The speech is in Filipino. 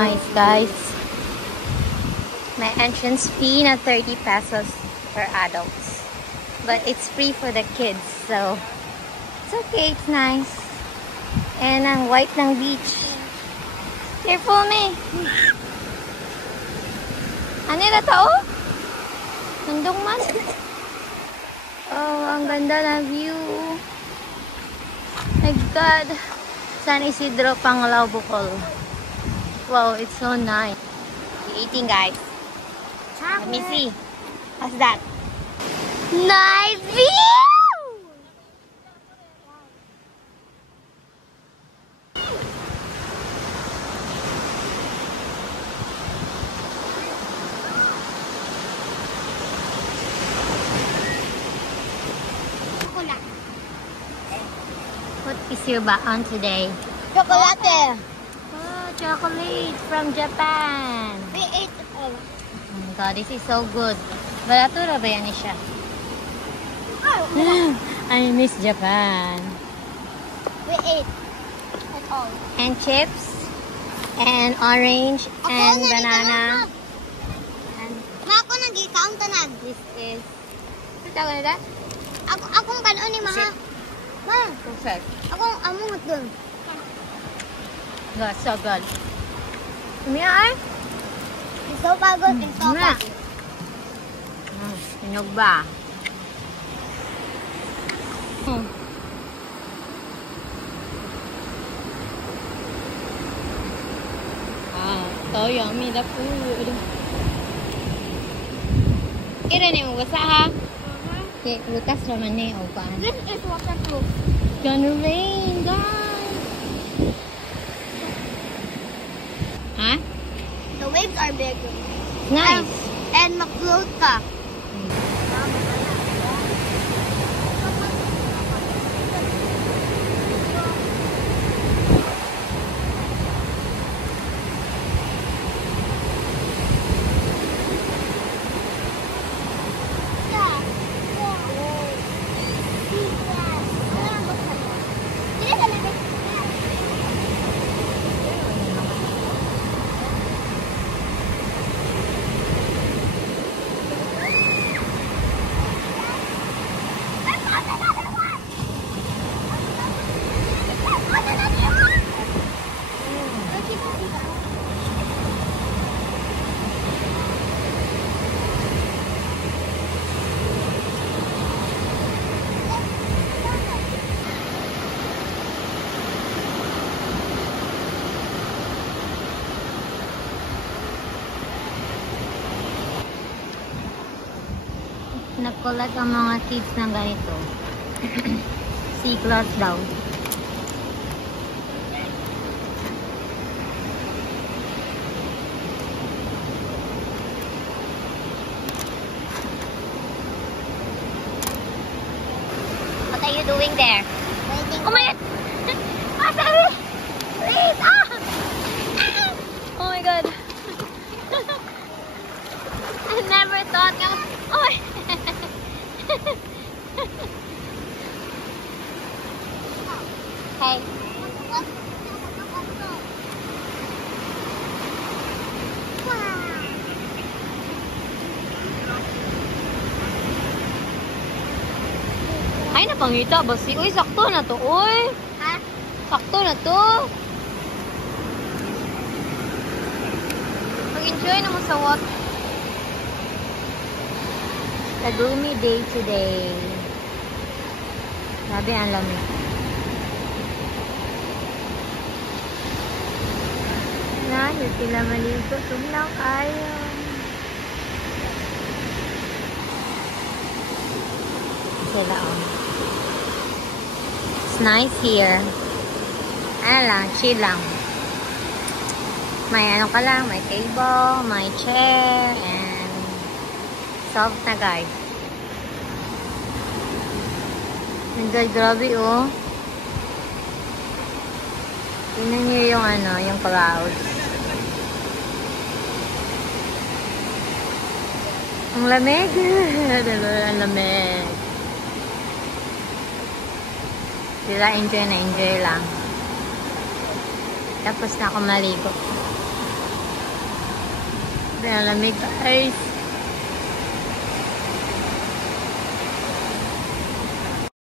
nice, guys. My entrance fee na 30 pesos for adults. But it's free for the kids, so it's okay, it's nice. And ang white ng beach. Careful, me. Ano na to? Nandong man. Oh, ang ganda na view. My God. San Isidro, Panglao, Bukol. Wow, it's so nice. We're eating, guys. Let me see. What's that? Nice view! What is your baon today? Chocolate. Oh, chocolate from Japan. We ate all. Oh my God, this is so good. Barato ra ba yan siya? I miss Japan. We ate it all. And chips. And orange. And banana. And Ako nag-count na. this is... Ano tawag na? Akong kanon ni Maha. Ma, Perfect. akong among doon. Good, so good. Kumiyan? It's so pagod. It's so Na. pagod. Sinog ba? So yummy, the food. Kira ni mo basa ha? Okay, lutas naman ni o pa. This is waterproof. It's gonna rain, guys. Huh? The waves are big. Nice. And mag-float ka. Nagkulat ang mga kids ng ganito. Sea-class daw. What are you doing there? Oh my God! Ah, sorry! Please! Ah! Oh my God! I never thought nga. Oh my... Hey. Ay, napangita ba si? Uy, sakto na to, uy. Ha? Sakto na to. Mag-enjoy naman sa water. A gloomy day today. Sabi ang lamig. Na, yun sila maligo. Tumlaw kayo. Sila, oh. It's nice here. Ano lang, chill lang. May ano ka lang, may table, may chair, and soft na, guys. And guys, grabe, oh. Tingnan nyo yung ano, yung clouds. Ang lamig. Ang lamig. Sila enjoy na enjoy lang. Tapos na ako maligo. Nalamig ka, guys.